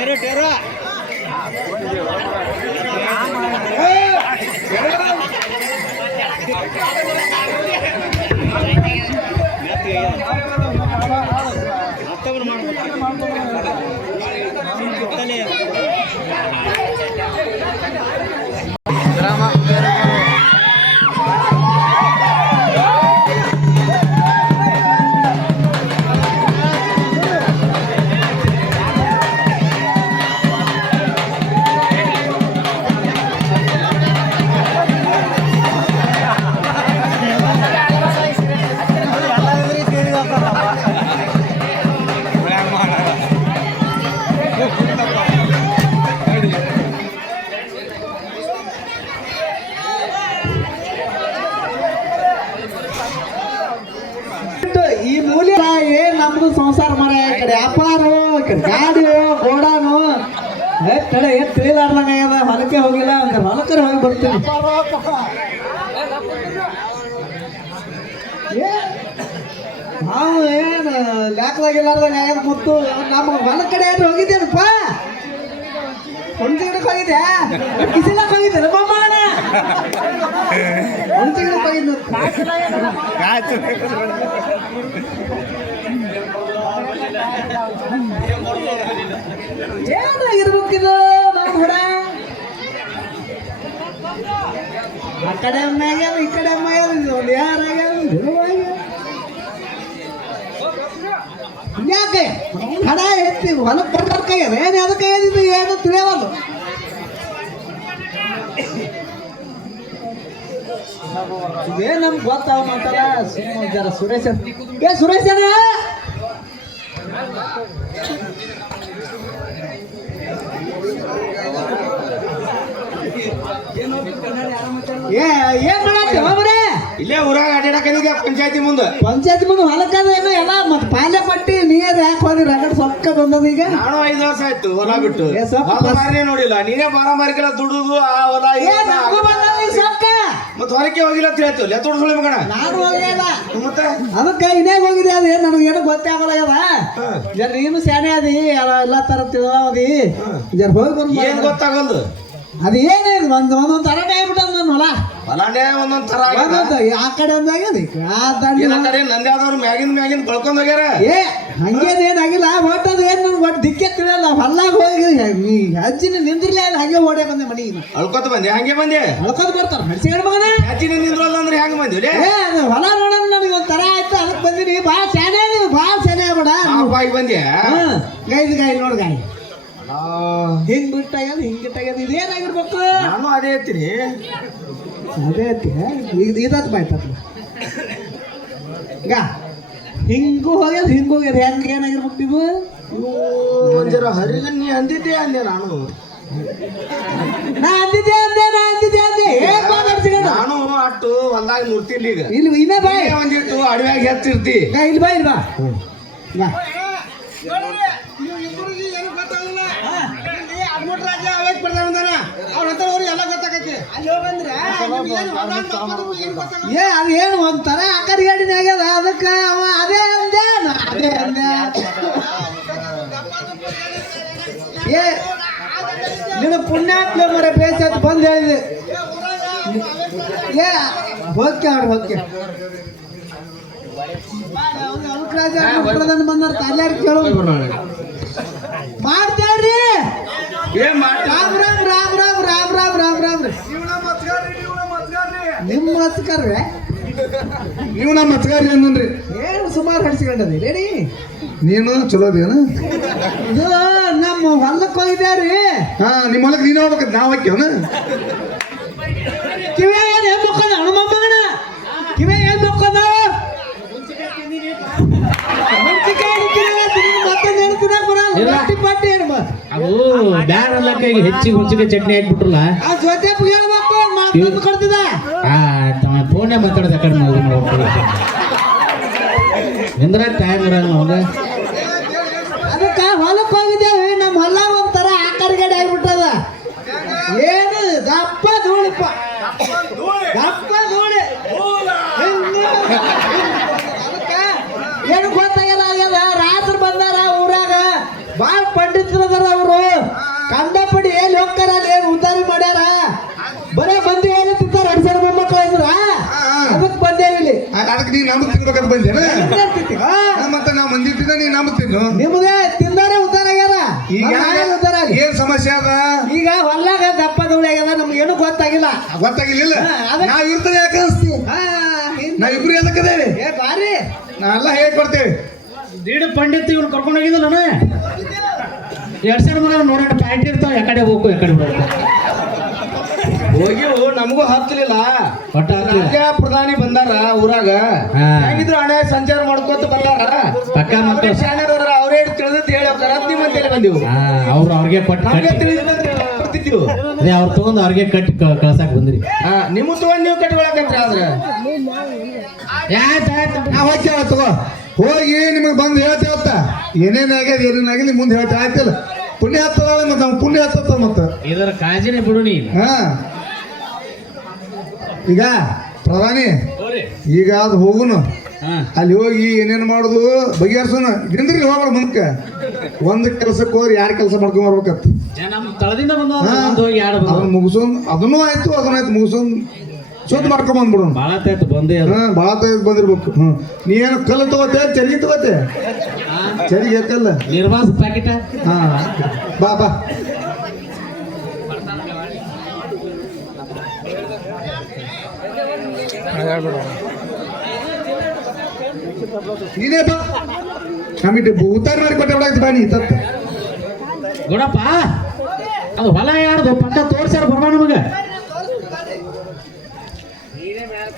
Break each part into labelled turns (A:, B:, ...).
A: ஏறேரா ವ್ಯಾಪಾರ ಗಾಡಿ ಗೋಡಾನು. ಕಡೆ ಏನ್ ತಿಳಿಲಾರ್ದಂಗ ಹೊಲಕ್ಕೆ ಹೋಗಿಲ್ಲ ಅಂದ್ರೆ ಹೊಲಕ್ಕೆ ಹೋಗಿ ಬರ್ತೀನಿ. ನಾವು ಏನು ಲ್ಯಾಕ್ದಾಗಿಲ್ಲಾರ್ದಂಗ ಆಗ್ಯದ ಮುತ್ತು. ನಮ್ಮ ಹೊಲ ಕಡೆ ಏನು ಹೋಗಿದ್ದೇನಪ್ಪ? ಹುಣ್ಸಿಗಿಡಕ್ಕೆ ಹೋಗಿದ್ಯಾ? ಕಿಸಿಲಕ್ಕೆ ಹೋಗಿದ್ದೆ, ನಮ್ಮ ಹುಣ್ಸಿಗಿಡಕ್ಕೆ ಹೋಗಿದ್ದು. ಏನ ಇರ್ಬೇಕಿದ ನಮ್ಮ ಆ ಕಡೆ ಅಮ್ಮ ಈ ಕಡೆ ಅಮ್ಮ ಆಗ್ಯಾರ ಯಾಕೆ? ಎತ್ತಿ ಹೊಲಕ್ಕೆ ಏನು ಅದಕ್ಕೆ ಏನಿದ್ದು ಏನು ತಿಳಿಯವಲ್ಲ ಏನ್ ನಮ್ಗೆ ಗೊತ್ತಾವ ಮಾತಾಡ ಸುರೇಶ ಏ, ಸುರೇಶನ! ಏನ್ ಮಾಡತ್ತಿ ಹೋಗ್ರೆ
B: ಇಲ್ಲೇ ಊರಾಗ ಅಡ್ಡಾಡಕನಿಗೆ ಪಂಚಾಯತಿ ಮುಂದೆ?
A: ಪಂಚಾಯತಿ ಮುಂದೆ ಹೊಲಕ್ಕದ ಏನೋ ಎಲ್ಲ ಮತ್ತೆ ಪಾಲ್ಯ ಪಟ್ಟಿ ನೀರ್ ಯಾಕೆ ಹೋದ್ರಿ ರಗಡ್ ಸೊಕ್ಕ ಬಂದದ ಈಗ?
B: ನಾನು ಐದು ವರ್ಷ ಆಯ್ತು ಹೊಲ ಬಿಟ್ಟು. ಮಾರಿನೇ ನೋಡಿಲ್ಲ. ನೀನೇ ಬಾರ ಮಾರಿಕೆಲ್ಲ ದುಡುದು ಆ ಹೊಲ
A: ಸೊಕ್ಕ?
B: ಮತ್ ಹೊರಕ್ಕೆ ಹೋಗಿಲ್ಲ ಅಂತ ಹೇಳ್ತೀವಿ ಲೆತ್ತ ಸುಳಿ ಮಗಣ
A: ನಾನು ಹೋಗಿಲ್ಲ.
B: ಮತ್ತೆ?
A: ಅದಕ್ಕೆ ಇನ್ನೇ ಹೋಗಿದೆ ಅದು? ನನಗೆ ಏನು ಗೊತ್ತೇ ಆಗಲ್ಲ ಜರ ನೀನು ಶಾನೆ ಅದಿ ಎಲ್ಲ ತರ ತಿಳಿದವದಿ ಜರ ಹೋಗಿ
B: ಏನ್
A: ಏನು
B: ಗೊತ್ತಾಗಲ್ದು?
A: ಅದು ಏನೇ ಒಂದ್ ಒಂದೊಂದ್ ತರ ಆಗ್ಬಿಟ್ಟದ ನನ್ನ ಹೊಲ
B: ಹೊಲಾನೇ ಒಂದೊಂದ್ ತರ ಆಗ್ಯದ.
A: ಒಂದೊಂದ್ ಆ ಕಡೆ ಒಂದ್ ಆಗ್ಯದ ಈ ಕಡೆ ಆ ದಂಡಿ.
B: ಏನ್ ಆ ಕಡೆ ನಂದಿ ಆದವ್ರು ಮ್ಯಾಗಿಂದ ಮ್ಯಾಗಿಂದ ಕಳ್ಕೊಂಡ್ ಹೋಗ್ಯಾರ?
A: ಏ ಹಂಗೇನ್ ಆಗಿಲ್ಲ. ಒಟ್ಟು ಅದು ಏನ್ ನನ್ಗೆ ಒಟ್ಟು ದಿಕ್ಕೆ ತಿಳಿಯಲ್ಲ. ಹೊಲ್ಲಾಗ ಹೋಗಿ ಈ ಅಜ್ಜಿನ ನಿಂದ್ರಲೇ ಇಲ್ಲ. ಹಂಗೆ ಓಡೇ ಬಂದೆ ಮನೆಗೆ
B: ಅಳ್ಕೊತ ಬಂದೆ. ಹಂಗೆ ಬಂದೆ?
A: ಅಳ್ಕೋದ್ ಬರ್ತಾರ. ಹಡ್ಸಿಗಡ ಮಗನ?
B: ಯಾಚಿನ ನಿಂದ್ರಲ್ಲ ಅಂದ್ರೆ ಹೆಂಗ್ ಬಂದಿವಿ
A: ಏ ಅದು ಹೊಲ ನೋಡೋಣ ನನಗೆ ಒಂದ್ ತರ ಆಯ್ತು. ಅದಕ್ಕೆ ಬಂದಿನಿ. ಭಾಳ ಶಾನೆ ನೀವು ಭಾಳ ಶಾನೆ ಆಗ್ಬೇಡ.
B: ಪಾಪಾಗಿ ಬಂದೆ
A: ಹ್ಮ್ ಗೈದ್ ಗಾಯ ನೋಡ್ ಗಾಯ ಹಿಂಗ್ ಬಿಟ್ಟಾಗ್ಯದ ಹಿಂಗ್ ಬಿಟ್ಟಾಗ್ಯದ ಇದೇನಾಗಿರ್ಬೇಕು
B: ನಾನು ಅದೇ ಐತಿರಿ
A: ಅದೇ ಐತಿ ಈಗ ಇದತ್ ಬಾಯ್ತತ್ ಈಗ ಹಿಂಗೂ ಹೋಗ್ಯದ ಹಿಂಗ್ ಹೋಗ್ಯದ ಹೆಂಗ್ ಏನಾಗಿರ್ಬೇಕು ನೀವು
B: ಇವು ಒಂದ್ ಜರ ಹರಿಗ ನೀ ಅಂದಿದ್ದೆ ಅಂದೆ ನಾನು
A: ನಾ ಅಂದಿದ್ದೆ ಅಂದೆ ನಾ ಅಂದಿದ್ದೆ ಅಂದೆ ಮಾತಾಡ್ಸಿಗಣ
B: ನಾನು ಅಟ್ಟು ಹೊಲ್ದಾಗ ನುರ್ತಿಲ್ಲ ಈಗ
A: ಇಲ್ಲಿ ಇನ್ನೇ ಬಾಯ್
B: ಒಂದಿಟ್ಟು ಅಡವ್ಯಾಗ ಹೆಚ್ಚಿರ್ತಿ
A: ಗಾ ಇಲ್ಲಿ ಬಾ ಇಲ್ಲಿ ಬಾ ಬಾ ಬಂದಾನ ಏ ಅದು ಏನು ಒಂಥರ ಅಕ್ಕದ ಗಾಡಿನ ಅದಕ್ಕೆ ಅವ ಅದೇ ಅಂದೆ ಅದೇ ಅಂದೆ ಏ ನಿನ್ನ ಪುಣ್ಯಾತ್ಮ ಮರ ಬೇಸ ಬಂದು ಹೇಳಿದೆ ಏ ಓಕೆ ಅವ್ರು ಓಕೆ ಮಾಡ್ತೇವ್ರಿ
B: ಏನ್ ಮಾಡ್ತಾರೆ
A: ರಾಮ್ ರಾಮ್ ರೀ ನಿಮ್ಮ ಮತ್ಗಾರ್ರಿ
C: ನೀವು ನಮ್ಮ ಮತ್ಗಾರ್ರಿ? ಅನ್ನನ್ರಿ
A: ಏನು ಸುಮಾರು ಹಡ್ಸ್ಕೊಂಡದಿ ಲೇಡಿ.
C: ನೀನು ಚಲೋ ಚಲೋದೇನು
A: ಇದು ನಮ್ಮ ಹೊಲಕ್ಕೆ ಹೋಗಿದ್ದೆ ರೀ?
C: ಹಾ ನಿಮ್ಮ ಹೊಲಕ್ಕೆ ನೀನು ಹೋಗ್ಬೇಕು ನಾವು ಹಾಕ್ಯವನ
A: ಕಿವೆ ಏನು ಹೆಣ್ಮಕ್ಕಳ ಹಣಮಮ್ಮಗಣ ಕಿವೆ ಏನು ಮಕ್ಕಳ ಮುಂಚಿಕೆ ಮತ್ತೊಂದು ಹೇಳ್ತಿದ್ದ ಬರಲ್ಲ
D: ಅವು ಬ್ಯಾರ ಲಕ್ಕಾಗಿ ಹೆಚ್ಚಿಗೆ ಹುಚ್ಚಿಗೆ ಚಟ್ನಿ ಹಾಕ್ಬಿಟ್ರಲ್ಲ
A: ಆ ಜೊತೆ ಮಾತು
D: ಆ ತಮ್ಮ ಫೋನೇ ಕಡಿಮೆ ನಿಂದ್ರ ಟೈಮ್ ಇರಲ್ಲ ಅವಾಗ
C: ತಿನ್ಬೇಕಂತ ಬಂದೇನ? ಮತ್ತೆ ನಾವು ಮಂದಿರ್ತಿದ್ದ ನೀನ್ ನಂಬುತ್ತಿದ್ದು ತಿನ್ನು
A: ನಿಮ್ದೇ ತಿಂದಾರೆ ಉದ್ದಾರ ಆಗ್ಯಾರ?
C: ಈಗ
A: ಉದ್ದಾರ
C: ಏನ್ ಸಮಸ್ಯೆ ಅದ?
A: ಈಗ ಹೊಲ್ಲಾಗ ದಪ್ಪ ಧೂಳಿ ಆಗ್ಯದ ನಮ್ಗೆ ಏನು ಗೊತ್ತಾಗಿಲ್ಲ.
C: ಗೊತ್ತಾಗಿಲ್ಲ ನಾವ್ ಇರ್ತದೆ ಯಾಕೆ ಅನ್ಸ್ತಿ
A: ಆ, ಹಿಂದ್-
C: ನಾವ್ ಇಬ್ರು ಎದಕ್ಕದೇವಿ
A: ಏ ಬಾರಿ.
C: ನಾವೆಲ್ಲ ಹೇಳ್ಕೊಡ್ತೇವೆ
D: ದೀಡ ಪಂಡಿತ್ ಇವ್ನು ಕರ್ಕೊಂಡು ನಾನು? ಎರಡ್ ಸಾವಿರ ಮನೆ ನೋಡೋಣ ಪ್ಯಾಂಟ್ ಇರ್ತಾವ ಯಾಕಡೆ ಹೋಗ್ಬೇಕು ಯಾಕಡೆ ಬಿಡಬೇಕು
E: ಹೋಗಿವು ನಮಗೂ ಹತ್ತಲಿಲ್ಲ
D: ಒಟ್ಟ ಹತ್ಲಿಲ್ಲ.
E: ರಾಜ್ಯ ಪ್ರಧಾನಿ ಬಂದಾರ ಊರಾಗ. ಹೆಂಗಿದ್ರು ಹಣ ಸಂಚಾರ ಮಾಡ್ಕೊತ ಬಂದಾರ
D: ಪಕ್ಕ.
E: ಶಾಣ್ಯರವ್ರ ಅವರೇ ತಿಳಿದತ್ ಹೇಳಿ ಬಂದಿವು.
D: ಹಾ ಅವ್ರು ಅವ್ರಿಗೆ
E: ತಿಳಿದ
D: ಅದೇ ಅವ್ರು ತಗೊಂಡು ಅವ್ರಿಗೆ ಕಟ್ಟಿ ಕಳ್ಸಕ್ ಬಂದ್ರಿ.
E: ನಿಮ್ ನಿಮ್ಮ ತಗೊಂಡ್ ನೀವು ಕಟ್ಕೊಳಕಂತ್ರಿ ಆದ್ರ.
D: ಆಯ್ತು ಆಯ್ತು
C: ನಾ ಹೋಗ್ತೇವ ತಗೋ. ಹೋಗಿ ನಿಮಗೆ ಬಂದು ಹೇಳ್ತೇವತ್ತ ಏನೇನ್ ಆಗ್ಯದ ಏನೇನ್ ಆಗಿಲ್ಲ ಮುಂದೆ ಹೇಳ್ತಾ. ಆಯ್ತಿಲ್ಲ ಪುಣ್ಯ ಹತ್ತದ ಮತ್ತೆ ನಮ್ಗೆ ಪುಣ್ಯ ಹತ್ತದ ಮತ್ತೆ.
D: ಇದರ ಕಾಳಜಿನೇ ಬಿಡು ನೀ
C: ಹಾ. ಈಗ ಪ್ರಧಾನಿ ಈಗ ಅದು ಹೋಗುನು. ಅಲ್ಲಿ ಹೋಗಿ ಏನೇನು ಮಾಡುದು ಬಗೆಹರ್ಸೋಣ. ನಿಂದ್ರಿ ಹೋಗ್ಬೇಡ ಮುಂದಕ್ಕೆ. ಒಂದ್ ಕೆಲ್ಸಕ್ಕೆ ಹೋದ್ರೆ ಯಾರು ಕೆಲಸ ಮಾಡ್ಕೊಂಡ್ ಬರ್ಬೇಕತ್ತ ಅದನ್ನ ಮುಗಿಸೋನ್ ಅದನ್ನೂ ಆಯ್ತು ಅದನ್ನ ಆಯ್ತು ಮುಗಿಸೋನ್. ಶುದ್ಧ ಮಾಡ್ಕೊಂಡ್ ಬಂದ್ಬಿಡೋಣ.
D: ಭಾಳ
C: ತೆಗೆದು ಬಂದಿರ್ಬೇಕು. ಹ್ಮ್. ನೀ ಏನು ಕಲ್ಲು ತಗೋತೆ ಚರಿಗೆ ತಗೋತೆ? ಚರಿಗೆ ಕಲ್ಲ
D: ನಿರ್ವಾಸ ಪ್ಯಾಕೆಟ್?
C: ಹಾ. ಬಾ ಬಾ. ನೀನೇ ಬಾ ನಮಗೆ ಮಾಡಿ ಕೊಟ್ಟೆ ಬಿಡಾಯ್ತು ಬಾ ನೀ ತತ್ತ
D: ಗುಣಪ್ಪ ಅದು ಹೊಲ ಯಾರ್ದು? ಪಕ್ಕ ತೋರ್ಸ್ಯಾರ ಬರ್ಬಾ ನಮಗೆ.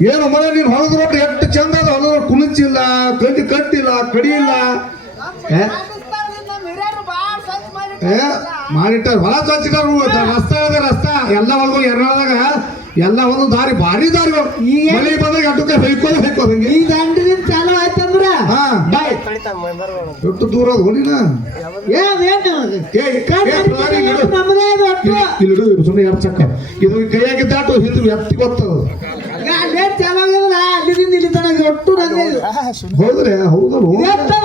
C: ಏನು ಮಳೆ ನೀನು ಹೊಲದ ರೋಡ್ ಎಷ್ಟು ಚಂದ ಅದ? ಹೊಲದ ರೋಡ್ ಕುಣಿಚಿಲ್ಲ ಕಡ್ಡಿ ಕಟ್ಟಿಲ್ಲ ಕಡಿಯಿಲ್ಲ. ಏ? ಏ? ಮಾಡಿಟ್ಟಾರ ಹೊಲ ಸ್ವಚ್ಛ ರಸ್ತಾ ಇದೆ ರಸ್ತೆ. ಎಲ್ಲ ಹೊಲಗಳು ಎರ್ನಾಳದಾಗ ಎಲ್ಲ ಒಂದು ದಾರಿ ಭಾರಿ
A: ದಾರಿ
C: ಮಳೆ ಬಂದಾಗ ಅಡ್ಡಕ್ಕೆ ಹೊಯ್ಕೋದು ಹೊಯ್ಕೋದು
A: ಈ ದಂಡದಿಂದ ಚಾಲು ಆಯ್ತಂದ್ರ
C: ಹಾ ಬಾಯ್ ಎಷ್ಟು ದೂರ ಅದು ಹೊಡಿನ
A: ಏನ್ ಏನು
C: ಏ ಏ, ಪ್ರಧಾನಿ ಇಡು.
A: ನಮ್ಮದೇ ಇದು
C: ಇಲ್ಲಿ ಇಡು, ಇಡು, ಸುಮ್ಮನೆ ಎರಡು ಚಕ್ಕ. ಇದು ಕೈಯಾಗಿದ್ದಾಟು ಹಿಂದೆ ಎತ್ತಿ ಗೊತ್ತದು.
A: ಈಗ ಅಲ್ಲೇನ್ ಚಾಲು ಇಲ್ಲಿ ತನಕ ಒಟ್ಟು ನಂದೇ ಇದು
C: ಹೌದ್ರೆ ಹೌದಲ್ಲ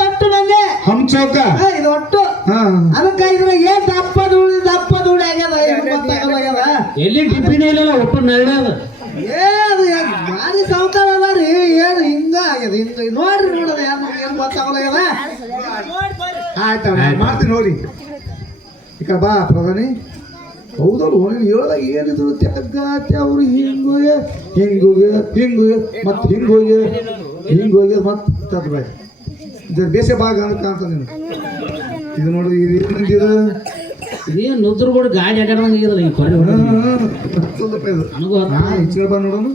A: ಒಟ್ಟು ನಂದೇ
C: ಹಂಚೋಕ?
A: ಹಾ, ಇದು ಒಟ್ಟು.
C: ಹಾ.
A: ಅದಕ್ಕೆ ಇದ್ರಾಗ ಏನ್ ದಪ್ಪ ಧೂಳಿ ದಪ್ಪ ಧೂಳಿ ಆಗ್ಯದ? ಏನು ಗೊತ್ತಾಗಲ್ಲ
D: ಎಲ್ಲಿ ಡಿಪ್ಪಿನೇ ಇಲ್ಲ ಒಟ್ಟು ಏನು
A: ಏ ಅದು ಯಾಕ್ ಭಾರಿ ಸಾವ್ಕಾರ ಅದ ರೀ. ಏನು ಹಿಂಗ ಆಗ್ಯದ? ಹಿಂಗ ನೋಡ್ರಿ ನೋಡದ ಏನು ಏನು ಗೊತ್ತಾಗಲ್ಲ ಆಗ್ಯದ?
C: ಆಯ್ತಾ. ಮಾಡ್ತೀನಿ ನೋಡಿ. ಈಗ ಬಾ ಪ್ರಧಾನಿ. ಹೌದಲ್ಲ ನೀನು ಹೇಳ್ದಾಗ ಏನಿದ್ರು ತ್ಯಾಗ ಅವ್ರು ಹಿಂಗೋಗೆ ಹಿಂಗೋಗೆ ಹಿಂಗೋಗೆ ಮತ್ತೆ ಹಿಂಗೋಗೆ ಹಿಂಗೋಗೆ ಮತ್ತೆ ಅದು ಬಾಯ್ ಇದು ಬೇಸೆ ಭಾಗ ಅಂತ ಕಾಣ್ತ ನೀನು ಇದು ನೋಡ್ರಿ ಇದು ಏನಂತಿದ
D: ಏನು ನುದ್ರು ಕೂಡ ಗಾಡಿ ಅಡ್ಡಾಡ್ದಂಗೆ ಆಗಿದಲ್ಲ ಈ ಹೊಡೆದು. ನನಗೂ ಹತ್ತು.
C: ಹಾ ಹೆಚ್ಚಿಗೆ ಬಾ ನೋಡೋಣ.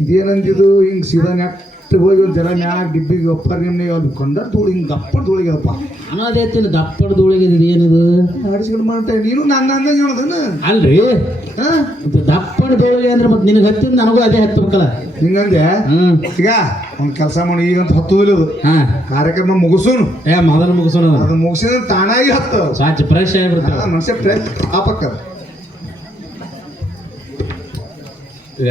C: ಇದೇನಂತಿದು? ಹಿಂಗ್ ಸೀದಾ ನೆಟ್ಟು ಹೋಗಿ ಒಂದು ಜರ ಮ್ಯಾಗ ಡಿಬ್ಬಿಗೆ ಒಪ್ಪರ್ ನಿಮ್ಮ ಅದು ಕೊಂಡ ತೂಳಿ ಹಿಂಗೆ ದಪ್ಪಡ ತೂಳಿಗಪ್ಪ
D: ಅನ್ನೋದೇ ಅದೇ ತಿನ್ನು ದಪ್ಪಡ ಧೂಳಿಗೆ ಏನದು?
C: ಆಡಿಸ್ಕೊಂಡು ಮಾಡ್ತಾ ನೀನು ನನ್ನ ಅಂದಂಗೆ ಹೇಳೋದನ್ನ
D: ಅಲ್ರಿ?
C: ಹಾ?
D: ದಪ್ಪಡ ಧೂಳಿಗೆ ಅಂದ್ರೆ ಮತ್ತೆ ನಿನಗೆ ಹತ್ತಿದ ನನಗೂ ಅದೇ ಹತ್ತಬೇಕಲ್ಲ
C: ಹಿಂಗಂದೆ? ಈಗ ಒಂದು ಕೆಲಸ ಮಾಡಿ ಈಗಂತ ಹತ್ತು ಅದು
D: ಹಾ.
C: ಕಾರ್ಯಕ್ರಮ ಮುಗಿಸೋನು.
D: ಏ ಮೊದಲು ಮುಗಿಸೋನು ಅದು.
C: ಮುಗಿಸಿದ ಮುಗಿಸಿದ್ರೆ ತಾನಾಗಿ ಹತ್ತು.
D: ಸಾಚಿ ಫ್ರೆಶ್ ಆಗಿರುತ್ತೆ
C: ಮನುಷ್ಯ ಫ್ರೆಶ್ ಆಪಕ್ಕ
D: ಈಗ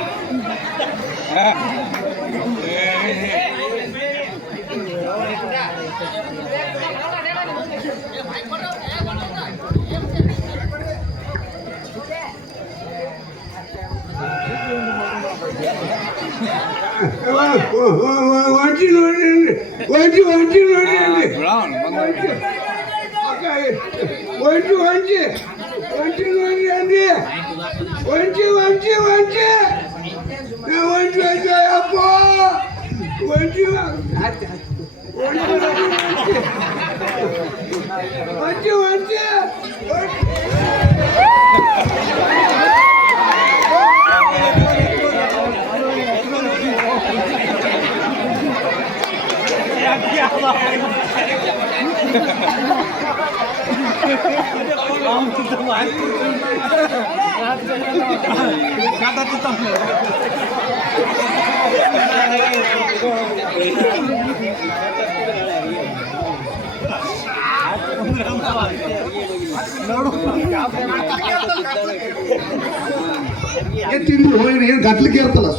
C: வண்டி வண்டி வண்டி வண்டி வண்டி வண்டி ಒಂಟಿ ಒಂಟಿ ಒಂಟಿ ನಾ ಒಂಟಿ ಒಂಟಿ ಅಪ್ಪ ಒಂಟಿ ಒಂಟಿ ಒಂಟಿ ಏನ್ ತಿಂದು ಹೋಗಿ ಏನು ಗಟ್ಲಿಕ್ಕೆ ಇರ್ತಲ್ಲ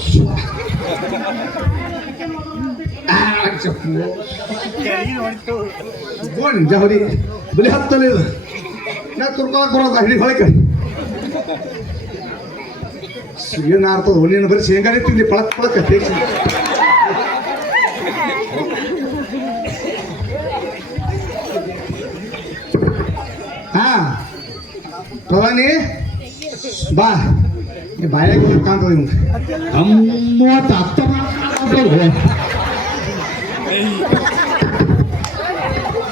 C: ಗೋಣಿ ಜವರಿ ಬಲಿ ಹತ್ತಲ್ಲ ಇದು ನಾ ತುರ್ಕೊಳಕ್ ಬರೋದ ಹಿಡಿ ಹೊಳಕ. ಏನು ಆರ್ತದ ನೀನು ಬರೀ ಶೇಂಗಾನೆ ತಿಂದಿ ಪಳಕ್ ಪಳಕ ತೇಗ್ಸಿ ಹಾ ಪ್ರಧಾನಿ ಬಾ. ಈ ಬಾಯಾಗ ಕಾಣ್ತದ ಇವ್ನು
D: ಅಮ್ಮೂವತ್ತು ಹತ್ತು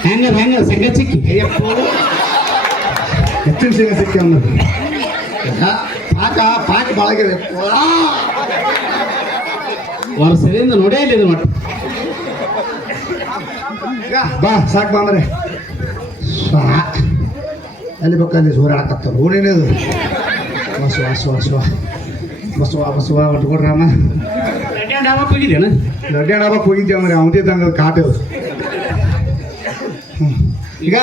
D: ಹೆಂಗ ಹೆಂಗ ಸಂಗ ಚಿಕ್ಕಿ?
C: ಎತ್ತಿನ ಸಿಂಗ ಸಿಕ್ಕ ಅವನು ಪಾಕ ಪಾಕ ಬಾಳಗಿದೆ.
D: ವರ್ಷದಿಂದ ನೋಡೇ ಇಲ್ಲ ಇದು ಮಟ್ಟ.
C: ಬಾ ಸಾಕು ಬಾ ಅಂದ್ರೆ. ಅಲ್ಲಿ ಎಲ್ಲಿ ಬೇಕಲ್ಲಿ ಸೂರ್ಯಾಡಕತ್ತಾರ ಊನೇನಿದು ಬಸವ ಬಸವ ಬಸವ ಬಸವ ಬಸವ ಒಟ್ಕೊಡ್ರಮ್ಮ
D: ಡಾಬಾಕ್ ಹೋಗಿದ್ದೇನ
C: ದೊಡ್ಡ ಡಬ್ಬಕ್ಕೆ ಹೋಗಿದ್ದೆ ಮರೆ ಅವದೇ ತಂಗ. ಈಗ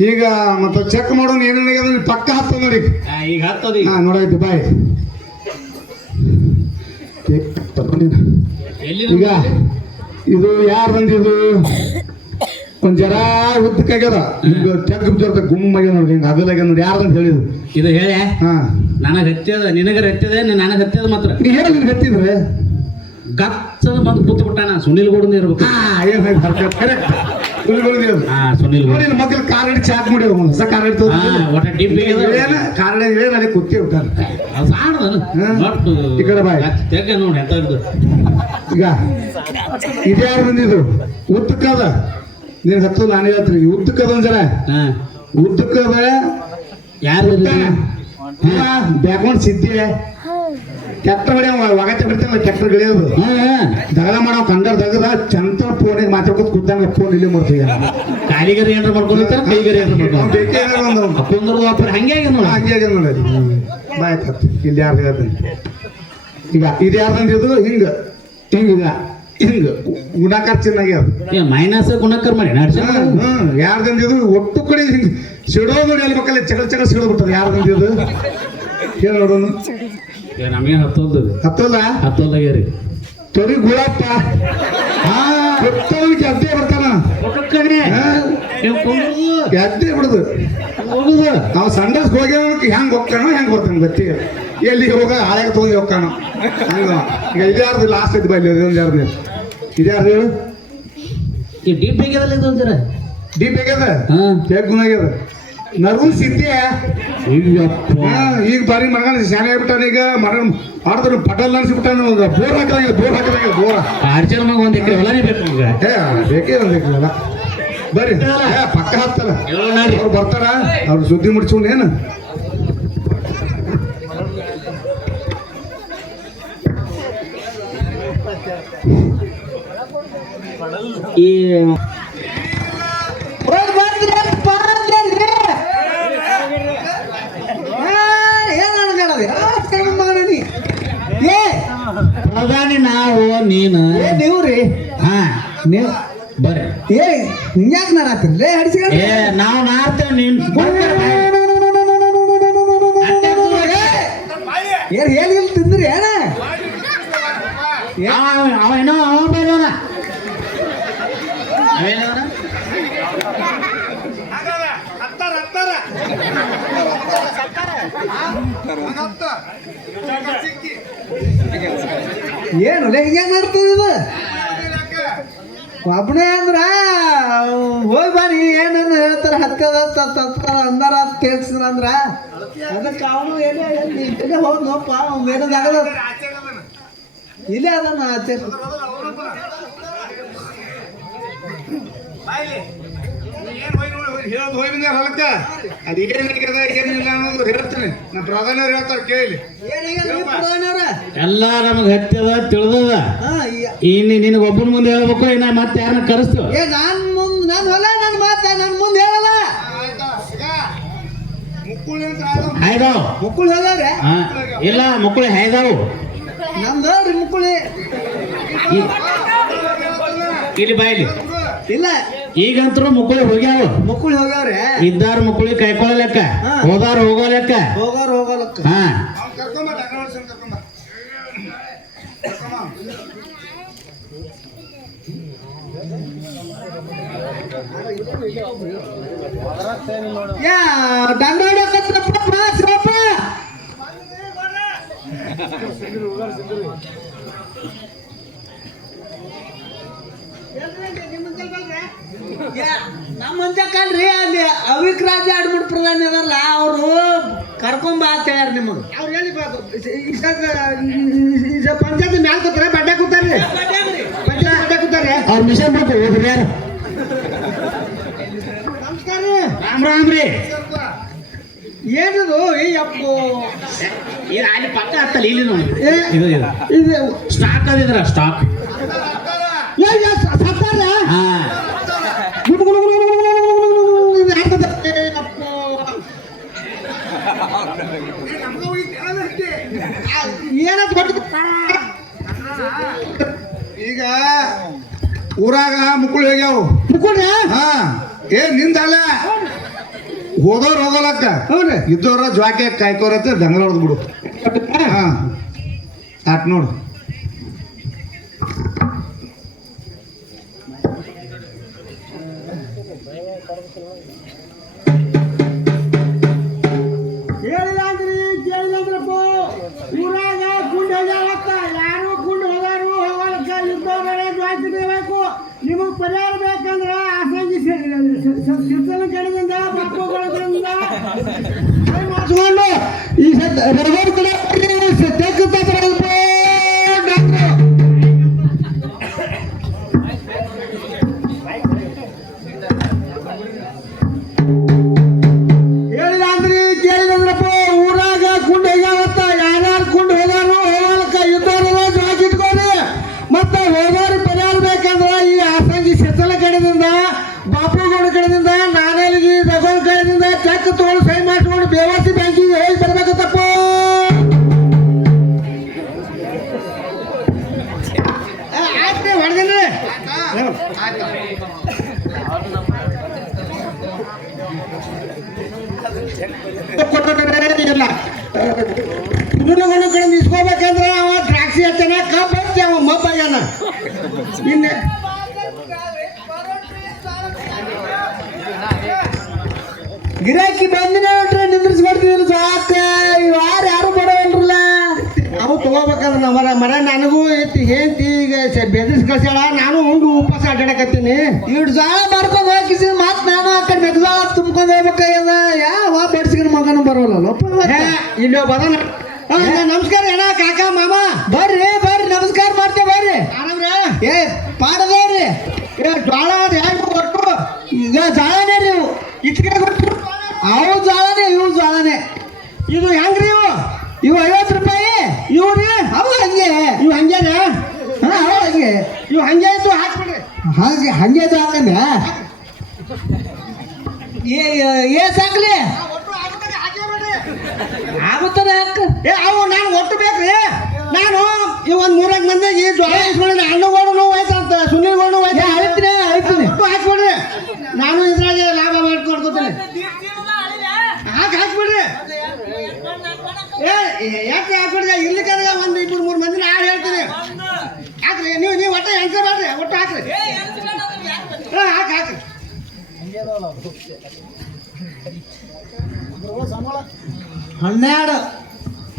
C: ಈಗ ಮತ್ತೆ ಚೆಕ್ ಮಾಡೋಣ ಏನೇನಾಗ್ಯದ ಪಕ್ಕ ಹತ್ತ ನೋಡಿ.
D: ಈಗ ಹತ್ತದ
C: ಹಾ ನೋಡಾಯ್ತು ಬಾಯ್ ಈಗ ಇದು ಯಾರು ಬಂದಿದ್ದು? ಒಂದ್ ಜರ ಉದ್ದಕ್ಕಾಗ್ಯದ ಈಗ ಚೆಕ್ ಗುಮ್ಮ ಗುಮ್ಮಾಗ್ಯದ ನೋಡಿ ಹಿಂಗ ಅಗಲಾಗ್ಯದ ನೋಡಿ ಯಾರು ಅಂತ ಹೇಳಿದ್ರು
D: ಇದು ಹೇಳ
C: ಹಾ.
D: ನನಗೆ ಹತ್ತದ ನಿನಗರ ಹತ್ತದ ನನಗೆ ಹತ್ತದ ಮಾತ್ರ.
C: ನೀ ಹೇಳಿ ನಿನ್ ಹತ್ತಿದ್ರೆ.
D: ಗಚ್ಚದ ಬಂದು ಕೂತು ಸುನಿಲ್ ಗೌಡನ ಇರ್ಬೇಕು.
C: ಹಾ ಏನು ಕರೆಕ್ಟ್
D: ಸುನಿಲ್
C: ಮಕ್ಕಳು ಕಾರಡಿ ಚಾಕ್ ಮಾಡಿ ಹೊಸ ಕಾರ್ ಹಿಡಿತು
D: ಹಾ ಒಟ್ಟ ಡಿಬ್ಬಿಗೆ
C: ಏನ? ಕಾರ್ ಹಿಡಿ ಹೇಳಿ ನನಗೆ ಕೂತಿ ಬಿಟ್ಟಾನೆ
D: ಅದು ಸಾಣದನು
C: ಹಾ.
D: ಒಟ್ಟು
C: ಈ ಕಡೆ ಬಾಯ್.
D: ತೆಗೆ ನೋಡಿ ಎಂತ ಇದು.
C: ಈಗ ಇದ್ಯಾರು ಬಂದಿದ್ರು ಉದ್ದಕ್ಕದ. ನೀನು ಹತ್ತು ನಾನು ಹೇಳ್ತೀನಿ. ಉದ್ದಕ್ಕದ
D: ಒಂದ್ಸಲ
C: ಉದ್ದಕ್ಕದ
D: ಯಾರು
C: ಬ್ಯಾಕ್ಗ್ರೌಂಡ್ ಸಿದ್ದಿ ಟ್ಯಾಕ್ಟರ್ ಹೊಡಿ ಒಗತ್ತೆ ಬಿಡ್ತಾನ ಟ್ಯಾಕ್ಟರ್ ಗಳಿಯೋದು ದಗದ ಮಾಡೋ ಕಂಡರ್ ದಗದ ಚಂತ ಫೋನಿಗೆ ಮಾತಾಡ್ಕೊತ ಕೂತಾಗ ಫೋನ್ ಇಲ್ಲಿ ಮಾಡ್ತೀವಿ
D: ಕಾಲಿಗರ ಏನ್ರ ಮಾಡ್ಕೊಂಡಿರ್ತಾರೆ ಕೈಗರ ಏನ್ರ ಮಾಡ್ಕೊಂಡು
C: ಬೇಕೇ ಒಂದು.
D: ಕುಂದ್ರ ವಾಪರ ಹಂಗೆ ಆಗ್ಯದ ನೋಡಿ.
C: ಹಂಗೆ ಆಗ್ಯದ ನೋಡಿ ಬಾಯ್ ಕತ್ ಇಲ್ಲಿ ಯಾರು ಹೇಳ್ತೀನಿ ಈಗ ಇದು ಯಾರ್ದಂದು ಇದು ಹಿಂಗ ಹಿಂಗ ಹಿಂಗ. ಗುಣಾಕಾರ ಚೆನ್ನಾಗ್ಯಾವ
D: ಮೈನಸ್ ಗುಣಕರ್ ಮಾಡಿ
C: ಯಾರ್ದಂದು ಇದು ಒಟ್ಟು ಕಡೆ ಹಿಂಗ. ಸಿಡೋದು ನೋಡಿ ಅಲ್ಲಿ ಮಕ್ಕಳಲ್ಲಿ ಚಗಳ ಚಗಲ್ ಸಿಡೋ ಬಿಟ್ಟದ ಯಾರ್ದಂದು ಇದು ಹೇಳಿ
D: ನಮಗೆ ಹತ್ತೋದು
C: ಹತ್ತಲ್ಲ?
D: ಹತ್ತೋದಾಗ್ಯಾರಿ
C: ತೊರಿ ಗುಳಪ್ಪ. ಹಾ ಗೊತ್ತವನು ಗೆದ್ದೆ ಬರ್ತಾನ. ಗೆದ್ದೆ ಬಿಡುದು.
D: ಹೋಗುದು.
C: ನಾವು ಸಂಡಸ್ ಹೋಗ್ಯಾವಕ್ಕೆ ಹೆಂಗ್ ಹೋಗ್ತಾನೋ ಹೆಂಗ್ ಬರ್ತಾನ ಬತ್ತಿ ಎಲ್ಲಿ ಹೋಗ ಹಾಳೆ ತೊಗೊಂಡು ಹೋಗ್ತಾನೋ. ಹಂಗ ಈಗ ಇದ್ಯಾರ್ದು ಲಾಸ್ಟ್ ಐತಿ ಬೈಲಿ ಇದೊಂದು ಯಾರ್ದು? ಇದ್ಯಾರ್ದು ಹೇಳು?
D: ಈ ಡೀಪ್ ಹೇಗಿದಲ್ಲ ಇದು ಒಂಚರ
C: ಡೀಪ್
D: ಹಾ.
C: ಹೇಗ್ ಗುಣ ಆಗ್ಯದ. ನರ್ವನ್ ಸಿದ್ದೆ ಈಗ ಬಾರಿ ಮಗನ ಶಾನೆ ಆಗ್ಬಿಟ್ಟಾನ ಈಗ. ಮಗನ ಆಡಿದ್ರು ಪಟಲ್ ಅನ್ಸಿಬಿಟ್ಟಾನ ಬೋರ್ ಹಾಕಿದಾಗ ಬೋರ್ ಹಾಕಿದಾಗ ಬೋರ.
D: ಅರ್ಜುನ ಮಗ ಒಂದ್ ಎಕರೆ ಹೊಲನೇ ಬೇಕು
C: ಏ ಬೇಕೇ ಒಂದಿಲ್ಲ ಬರ್ರಿ. ಏ, ಪಕ್ಕ
D: ಹಾಕ್ತಾರ
C: ಅವ್ರು ಬರ್ತಾರ. ಅವ್ರು ಸುದ್ದಿ ಮುಡ್ಸ್ಕೊಂಡು ಏನು?
D: ಈ
A: ಹೋಗ್ ಬಂದ್ರಿ ಅಂತ ಬಂದ್ರಿ. ಆ, ಏನ್ ಅನ್ಕೊಳ್ಳೋದು? ಆ, ಕಣ್ಣ್ ಮಗನ ನೀ. ಏ
D: ಪ್ರಧಾನಿ ನಾವು ನೀನು
A: ಏ ನೀವ್ರಿ
D: ಹಾ ನೀವು ಬರ್ರಿ
A: ಏ ಹಿಂಗ್ಯಾಕ್ ನಾರಾತಿರ್ಲಿ ಹಡಿಸ್ಕೊಂಡು
D: ಏ ನಾವು ನಾರ್ತೇವ್ ನೀನ್
A: ಏನ್ ಹೇಳಿಲ್ಲ ತಿಂದ್ರಿ ಏನ
D: ಅವ ಅವ ಏನೋ ಅವ
A: ಏನು ಹಿಂಗೆ ಮಾಡ್ತದ ಇದು ಒಬ್ಬನೇ ಅಂದ್ರ ಹೋಗಿ ಬಾ, ನೀ ಹೇಳ್ತಾರೆ ಹತ್ತದ ತತ್ತರ ಅಂದಾರ ಕೇಳಿಸಿದ್ರ ಅಂದ್ರ, ಅದಕ್ಕೆ ಅವನು ಏನೇ ಎಲ್ಲೇ ಹೋದ್ ನೋಪ್ಪ ಏನದಾಗದ ಇಲ್ಲೇ ಅದನ್ನ ಆಚರಿಸ
C: ಹೇಳೋದು ಹೋಗಿ ಬಂದೆ ಹೊಲಕ್ಕ ಅದೇನಿಲ್ಲ ಏನಿಲ್ಲ ಅನ್ನೋದು ಹೇಳ್ತೀನಿ. ನಮ್ಮ ಪ್ರಧಾನ ಹೇಳ್ತಾರೆ ಕೇಳಿ.
D: ಎಲ್ಲ ನಮಗೆ ಹತ್ತದ ತಿಳಿದದ. ಇನ್ನು ನಿನಗೆ ಒಬ್ಬನ ಮುಂದೆ ಹೇಳ್ಬೇಕು ಇನ್ನ ಮತ್ತೆ ಯಾರನ್ನ ಕರೆಸ್ತು
A: ಏ ನಾನು ಮುಂದೆ ನಾನು ಹೊಲ ನನ್ನ ಮಾತ ನಾನು ಮುಂದೆ ಹೇಳಲ್ಲ.
D: ಹಾಯ್ದಾವ್.
A: ಮುಕ್ಕುಳ್ ಹೋಗವ್ರೆ
D: ಹಾ ಇಲ್ಲ ಮಕ್ಕಳು ಹಾಯ್ದಾವು.
A: ನಮ್ದವ್ರಿ ಮುಕ್ಕುಳಿ.
D: ಇಲ್ಲಿ ಬಾಯ್ಲಿ
A: ಇಲ್ಲ
D: ಈಗಂತೂ ಮುಕ್ಕುಳಿ ಹೋಗ್ಯಾವ.
A: ಮುಕ್ಕುಳಿ ಹೋಗ್ಯಾವ್ರೆ?
D: ಇದ್ದಾರ ಮುಕ್ಕುಳಿ
A: ಕೈಕೊಳ್ಳಲೆಕ್ಕ
D: ಹೋದಾರ ಹೋಗೋಲೆಕ್ಕ.
A: ಹೋಗೋರ ಹೋಗೋಲಕ್ಕ.
D: ಹಾ.
A: ಹೊಡ್ಯಾಕತ್ರಪ್ಪ ಕಣ್ರಿ ಅಲ್ಲಿ ಅವಿಕ್ ರಾಜ ಆಡ್ಬಿಟ್ಟು ಪ್ರಧಾನಿ ಅದಲ್ಲ ಅವರು ಕರ್ಕೊಂಬ ಅಂತ ಹೇಳ್ಯಾರ ನಿಮಗೆ.
E: ಅವ್ರು ಹೇಳಿ ಪಂಚಾಯತ್ ಮ್ಯಾಲ್ ಕೂತಾರೆ ಬಡ್ಡೆ ಕೂತಾರ್ರಿ ಪಂಚಾಯತ್ ಬಡ್ಡೆ ಕೂತಾರೆ
D: ಅವ್ರ ಮಿಷನ್ ಬಿಟ್ಟು ಹೋದ್ರಿ ಯಾರು?
E: ನಮಸ್ಕಾರ. ರೀ
D: ರಾಮ್ ರಾಮ್ ರೀ.
E: ಏನಿದು ಈ ಅಪ್ಪು
D: ಇದು ಅಲ್ಲಿ ಪಕ್ಕ ಹತ್ತಲ್ಲ ಇಲ್ಲಿ ನೋಡಿ.
E: ಏ,
D: ಇದು ಇದು.
E: ಇದು
D: ಸ್ಟಾಕ್ ಅದಿದ್ರ ಸ್ಟಾಕ್
E: ಏನಂತ
C: ಈಗ ಊರಾಗ ಮುಕ್ಕುಳು ಹೋಗ್ಯಾವು.
E: ಮುಕ್ಕೊಂಡ್ರ?
C: ಹಾ ಏ ನಿಂದಲ್ಲ? ಹೋದವ್ರು ಹೋಗಲಕ್ಕ
E: ಹೌದ್ರಿ.
C: ಇದ್ದವ್ರ ಜ್ವಾಕೆ ಕಾಯ್ಕೋರತ್ತೆ ದಂಗಲ ಹೊಡೆದ್ಬಿಡು ಹಾ. ಆಟ್ ನೋಡು.
E: ¡Vamos! ¡Vamos! ¡Vamos! ದ್ರಾಕ್ಷಿ ಕಾಪಾಡ್ತೀಯ ಅವ ಮಬ್ಬಯ್ಯನ. ಇನ್ನೆ ಗಿರಾಕಿ ಬಂದಿನ ನೋಡ್ರಿ ನಿಂದ್ರಿಸ್ಬಿಡ್ತಿದ್ರು ಸಾಕ ಯಾರು ಯಾರು ಬರೋಲ್ರಲ್ಲ ಅವು ತಗೋಬೇಕಂದ್ರೆ ಮರ ಮರ ನನಗೂ ಐತಿ ಹೇಳ್ತಿ ಈಗ ಬೆದ್ರಿಸ್ ಕಳ್ಸ್ಯಾಳ ನಾನು ಉಂಡು ಉಪವಾಸ ಅಡ್ಡಾಡಕತ್ತೀನಿ
A: ಇಡ್ ಜಾಳ ಮಾಡ್ಕೊಂಡು ಹೋಗಿಸಿ ಮಾತ್ ನಾನು ಆ ಕಡೆ ಮೆಗ್ಜಾಳ ತುಂಬ್ಕೊಂಡು ಹೋಗ್ಬೇಕಾಗ್ಯದ. ಯಾವ ಬಡ್ಸಿನ ಮಗನೂ ಬರೋಲ್ಲ
E: ಹೇ, ಇಲ್ಲಿ ಬರೋಣ ನಮಸ್ಕಾರ ಅಣ್ಣ ಕಾಕ ಮಾಮ.
A: ಬರ್ರಿ ಬರ್ರಿ ನಮಸ್ಕಾರ ಮಾಡ್ತೇವೆ ಬರ್ರಿ. ಏ ಪಾಡದೇವ್ರಿ.
E: ಏ ಜ್ವಾಳ ಹೆಂಗ್ ಕೊಟ್ಟು
A: ಈಗ ಜಾಳನೇ ರೀ ಇವು.
E: ಇಟ್ಕೆ ಕೊಟ್ಟು
A: ಅವು ಜಾಳನೇ ಇವು ಜಾಳನೇ
E: ಇದು ಹೆಂಗ್ರಿ ಇವು?
A: ಇವು ಐವತ್ತು ರೂಪಾಯಿ?
E: ಇವು ರೀ?
A: ಅವು ಹಂಗೆ.
E: ಇವು ಹಂಗೇನ
A: ಹಾ ಅವು ಹಂಗೆ.
E: ಇವು ಹಂಗೆ ಇದ್ದು ಹಾಕ್ಬಿಡ್ರಿ.
A: ಹಾಗೆ ಹಂಗೆ ಹಾಕಂದ ಏ ಏ ಸಾಕ್ಲಿ. ಆಗುತ್ತಾನೆ ಹಾಕ
E: ಏ ಅವು ನಾನು ಒಟ್ಟು ಬೇಕ್ರಿ. ನಾನು ಈ ಒಂದ್ ಮೂರಕ್ ಮಂದಿಗೆ ಜ್ವಾಳ ಇಸ್ಕೊಂಡಿದ್ದೆ ಅಣ್ಣಗೋಡು ನೋವು ಆಯ್ತು ಅಂತ ಸುನಿಲ್ ಗೋಡು ನೋವು ಆಯ್ತು
A: ಆಯ್ತೀನಿ ಆಯ್ತೀನಿ
E: ಒಟ್ಟು ಹಾಕ್ಬಿಡ್ರಿ ನಾನು ಇದ್ರಾಗೆ ಲಾಭ ಮಾಡ್ಕೊಡ್ತೀನಿ. ಹಾಕಿ ಹಾಕ್ಬಿಡ್ರಿ ಏ ಯಾಕೆ ಹಾಕ್ಬಿಡ್ರಿ ಇಲ್ಲಿ ಕಡೆಗ ಒಂದ್ ಇಬ್ಬರು ಮೂರು ಮಂದಿನ ಹಾಡು ಹೇಳ್ತೀನಿ. ಹಾಕ್ರಿ ನೀವು ನೀವು ಒಟ್ಟು ಹೆಂಗೆ ಮಾಡ್ರಿ? ಒಟ್ಟು ಹಾಕ್ರಿ. ಹಾಂ ಹಾಕಿ ಹಾಕ್ರಿ
A: ಹನ್ನೆರಡು.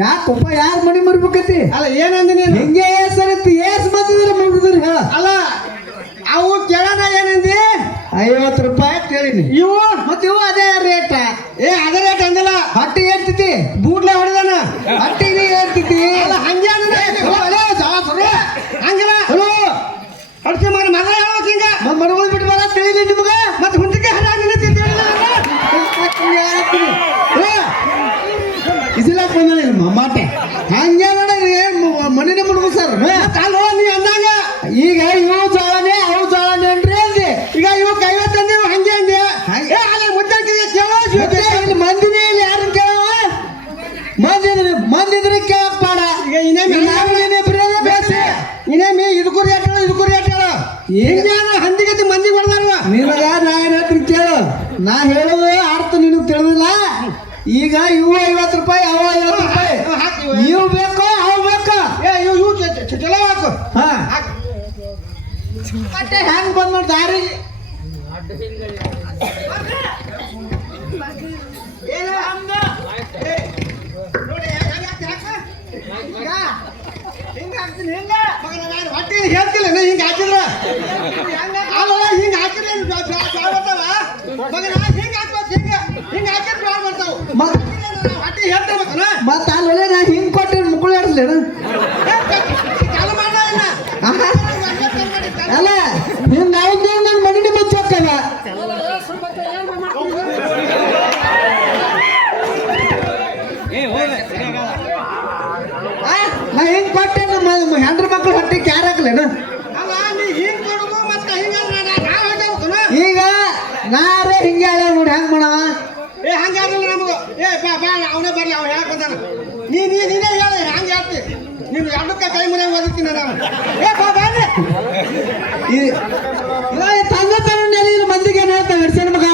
A: ಯಾಕಪ್ಪ ಯಾರ ಮನಿ ಮರ್ಬೇಕತಿ
E: ಅಲ್ಲ ಏನಂದಿ
A: ಹಿಂಗೆ ಸರಿ ಏಸ್ ಬಂದಿದ್ರೆ ಮುಗಿದ್ರಿ ಹೇಳ.
E: ಅಲ್ಲ ಅವು ಕೇಳೋಣ ಏನಂದಿ?
A: ಐವತ್ತು ರೂಪಾಯಿ ಕೇಳಿನಿ.
E: ಇವು
A: ಮತ್ತೆ ಇವು ಅದೇ ರೇಟ.
E: ಏ ಅದೇ ರೇಟ್ ಅಂದಿಲ್ಲ.
A: ಹಟ್ಟಿ ಏರ್ತೈತಿ?
E: ಬೂಟ್ಲೆ ಹೊಡೆದಾನ?
A: ಹಟ್ಟಿಗೆ ಏರ್ತೈತಿ?
E: ಅಲ್ಲ ಹಂಗೆ. ಹಂಗಿಲ್ಲ.
A: ಹಲೋ?
E: ಅಡ್ಸಿ ಮಗ ಮಗ ಹೇಳ್ಬೇಕು ಹಿಂಗ?
A: ಮಡಗೋದ್ ಬಿಟ್ಟು ಬರ ತಿಳಿದಿ ನಿಮ್ಗ?
E: ಮತ್ತೆ ಹುಂಟಿಗೆ ಹರಾಗಿ
A: ಇದಿಲಾಕ್ ಬಂದ ಮಾಟೆ ನೋಡ್ರಿ ಮನಿನೇ ಮುಡುಗು ಸರ್
E: ನೀ ಅಂದಾಗ
A: ಈಗ ಇವು ಜಾಳನೆ ಅವು ಜಾಳನೆ ಅನ್ರಿ ಅಂದಿ
E: ಈಗ ಇವು ಕೈವತ್ತು ಅಂದಿ ಹಂಗೆ ಅಂದಿ ಅಲ್ಲ ಮುದ್ದಾಕಿಗೆ ಕೇಳೋ
A: ಮತ್ತೆ ಇಲ್ಲಿ ಮಂದಿನೇ ಇಲ್ಲಿ ಯಾರನ್ನ ಕೇಳವ ಮಂದಿದ್ರಿ ಮಂದಿದ್ರಿ ಕೇಳಕ್ ಪಾಡ
E: ಈಗ ಇನ್ನೇಮಿ
A: ನಾವು ನೀನೇ ಬಿಡೋದೇ ಬೇಸಿ
E: ಇನ್ನೇಮಿ ಇದಕ್ಕೂ ರೇಟ್ ಹೇಳ ಇದಕ್ಕೂ ರೇಟ್ ಹೇಳ ಹಿಂಗೆ ಹಂದಿಗತಿ ಮಂದಿ ಹೊಡೆದಾರ
A: ನಿನಗ ನಾ ಏನ್ ಹೇಳ್ತೀನಿ ಕೇಳು ನಾ ಹೇಳೋದು ಅರ್ಥ ನಿನಗ್ ತಿಳಿದಿಲ್ಲ ಈಗ ಇವು ಐವತ್ತು ರೂಪಾಯಿ ಅವು ಐವತ್ತು ರೂಪಾಯಿ ಇವು ಬೇಕೋ ಅವು ಬೇಕೋ
E: ಏ ಇವು ಇವು ಚಲೋ ಹಾಕು
A: ಹಾ ಮತ್ತೆ ಹೆಂಗ್ ಬಂದ್ ದಾರಿ.
E: ಹೊಟ್ಟಿ ಹೇಳ್ತಿಲ್ಲ ಹಿಂಗೆ ಹಾಕಿದ್ರ? ಅಲ್ಲ, ಹಿಂಗೆ ಹಾಕಿದ್ರೆ ಬರ್ತಾವ ಮಗನ, ಹಿಂಗೆ ಹಾಕ್ಬೇಕು, ಹಿಂಗೆ. ಹಿಂಗೆ ಹಾಕಿದ್ರೆ ಬರ್ತಾವ? ಹೊಟ್ಟಿ ಹೇಳ್ತಿರ್ಬೇಕನ
A: ಮತ್ತ ಅಲ್ಲ ನಾ ಹಿಂಗ್ ಕೊಟ್ಟಿರ್ ಮುಕ್ಕಳು ಆಡಿಸ್ಲೇನ
E: ಚಾಲು ಮಾಡ ಇನ್ನ.
A: ಅಲ್ಲ ಹಿಂಗ್ ನಾವು ನನ್ನ ಮಗನಿ ಮುಚ್ಚ ಹೋಗ್ತದ ನಾ ಹಿಂಗ್ ಕೊಟ್ಟೆ ನಮ್ಮ ಹೆಂಡ್ರ ಮಕ್ಳು ಹೊಟ್ಟೆ ಕ್ಯಾರ ಹಾಕ್ಲೇನ
E: ಅಲ್ಲ ನೀ ಹಿಂಗ್ ಕೊಡುದು ಮತ್ತೆ ಹಿಂಗಂದ್ರೆ ನಾ- ನಾವ್ ಹೇಳ್ಬೇಕನ?
A: ಈಗ ನಾರೇ ಹಿಂಗೆ ಹೇಳ ನೋಡಿ ಹೆಂಗ್ ಮಾಡವ
E: ಏ ಹಂಗಾದ್ರೆ ನಮಗ ಏ ಬಾ ಬಾ ಅವನೇ ಬರ್ಲಿ ಅವ ಹೇಳಕ್ ಬಂದಾನ ನೀ ನೀ ನೀನೇ ಹೇಳ ಹಂಗ ಹೇಳ್ತಿ ಎರಡಕ್ಕ ಕೈ ಮುರಿಯ ಓದಿರ್ತೀನಿ ನಾನು. ಏ ಬಾ ಬಾರ್ರಿ
A: ಈ- ಇವಾಗ ತಂದೆ ತಗೊಂಡು ಇಲ್ಲಿ ಮಂದಿಗೆ ಏನ್ ಹೇಳ್ತಾ ನಡ್ಸೇನ ಮಗ.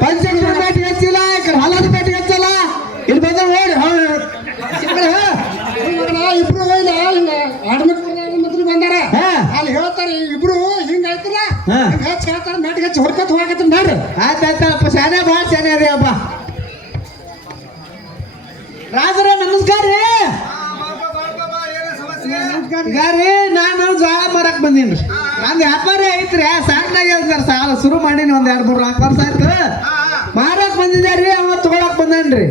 A: ಪಂಚಕ್ಷರ ಪೇಟೆ ಹಚ್ಚಿಲ್ಲ ಹಲದ ಪೇಟೆಗೆ ಹಚ್ಚಲ್ಲ. ಇಲ್ಲಿ ಬಂದ ಓಡಿ
E: ಇಬ್ರು ಇಲ್ಲ ಮಂತ್ರಿ ಬಂದಾರ
A: ಹಾ.
E: ಅಲ್ಲಿ ಹೇಳ್ತಾರೆ ಇಬ್ರು ಹಿಂಗ ಆಯ್ತಲ್ಲ? ಹಚ್ಚಿ ಹೇಳ್ತಾರೆ ಮೆಟ್ಗೆ ಹಚ್ಚಿ ಹೊಡ್ಕೊತ ಹೋಗತ್ತ ನೋಡ್ರಿ.
A: ಆಯ್ತಾಯ್ತಪ್ಪ ಶಾನೆ ಭಾಳ ಶಾನೆ ಅದೇ ಹಬ್ಬ ರಾಜರ ನಮಸ್ಕಾರ ರೀ ಈಗ ರೀ ನಾನು ಜೋಳ ಮಾರಕ್ ಬಂದೀನಿ ನಂದು ವ್ಯಾಪಾರ ಐತ್ರಿ ಸಣ್ಣಾಗಿ ಅಂತಾರ ಸಾಲ ಶುರು ಮಾಡೀನಿ ಒಂದ್ ಎರಡ್ ಮೂರ್ ನಾಲ್ಕು ವರ್ಷ ಆಯ್ತು. ಮಾರಕ್ ಬಂದಿದ್ದೆ ರೀ ಅವ ತಗೊಳಕ್ ರೀ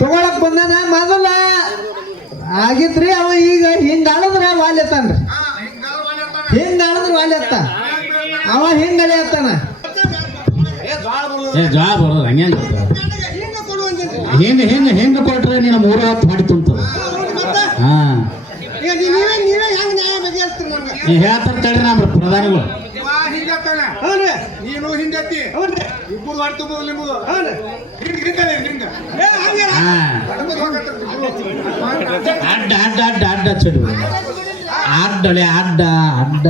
A: ತಗೊಳಕ್ ಬಂದಾನ ಮೊದಲ. ಆಗಿತ್ರಿ ಅವ ಈಗ ಹಿಂಗ ಅಳದ್ರ ವಾಲ್ಯತಾನ್ರಿ ಹಿಂಗ ಅಳದ್ರ ವಾಲ್ಯತ್ತ ಅವ ಹಿಂಗ ಅಳಿಯತ್ತಾನ.
D: ಏ ಜಾ ಬರೋದು ಹಂಗೆ
E: ಹಿಂಗ
D: ಹೆಂಗ ಹೆಂಗ ಹೆಂಗ ಕೊಟ್ರೆ ನೀನು ಮೂರು ಹತ್ತು ಮಾಡಿ ತುಂಬ್ತದ ಹಾ.
E: ನೀವೇ ನೀವೇ ಹೆಂಗ್ ನ್ಯಾಯ ಬಗೆಹರಿಸ್ತೀರಿ ನಮ್ಗೆ?
D: ನೀ ಹೇಳ್ತಾರ ತಡ್ರಿ ನಮ್ಮ ಪ್ರಧಾನಿಗಳು.
E: ಹೌದ್ರಿ
C: ನೀನು ಹಿಂಗತ್ತಿ
E: ಹೌದ್ರಿ
C: ಇಬ್ಬರು ಹೊರತು ನಿಮ್ಮದು
E: ಹೌದ್ರಿ
C: ಹಿಂಗ್ ಹಿಂಗಲ್ಲ ಹಿಂಗ.
E: ಏ ಹಂಗೆ
D: ಹಾ. ಅಡ್ಡ ಅಡ್ಡ ಅಡ್ಡ ಅಡ್ಡ ಚಡು ಅಡ್ಡಲೆ ಅಡ್ಡ ಅಡ್ಡ.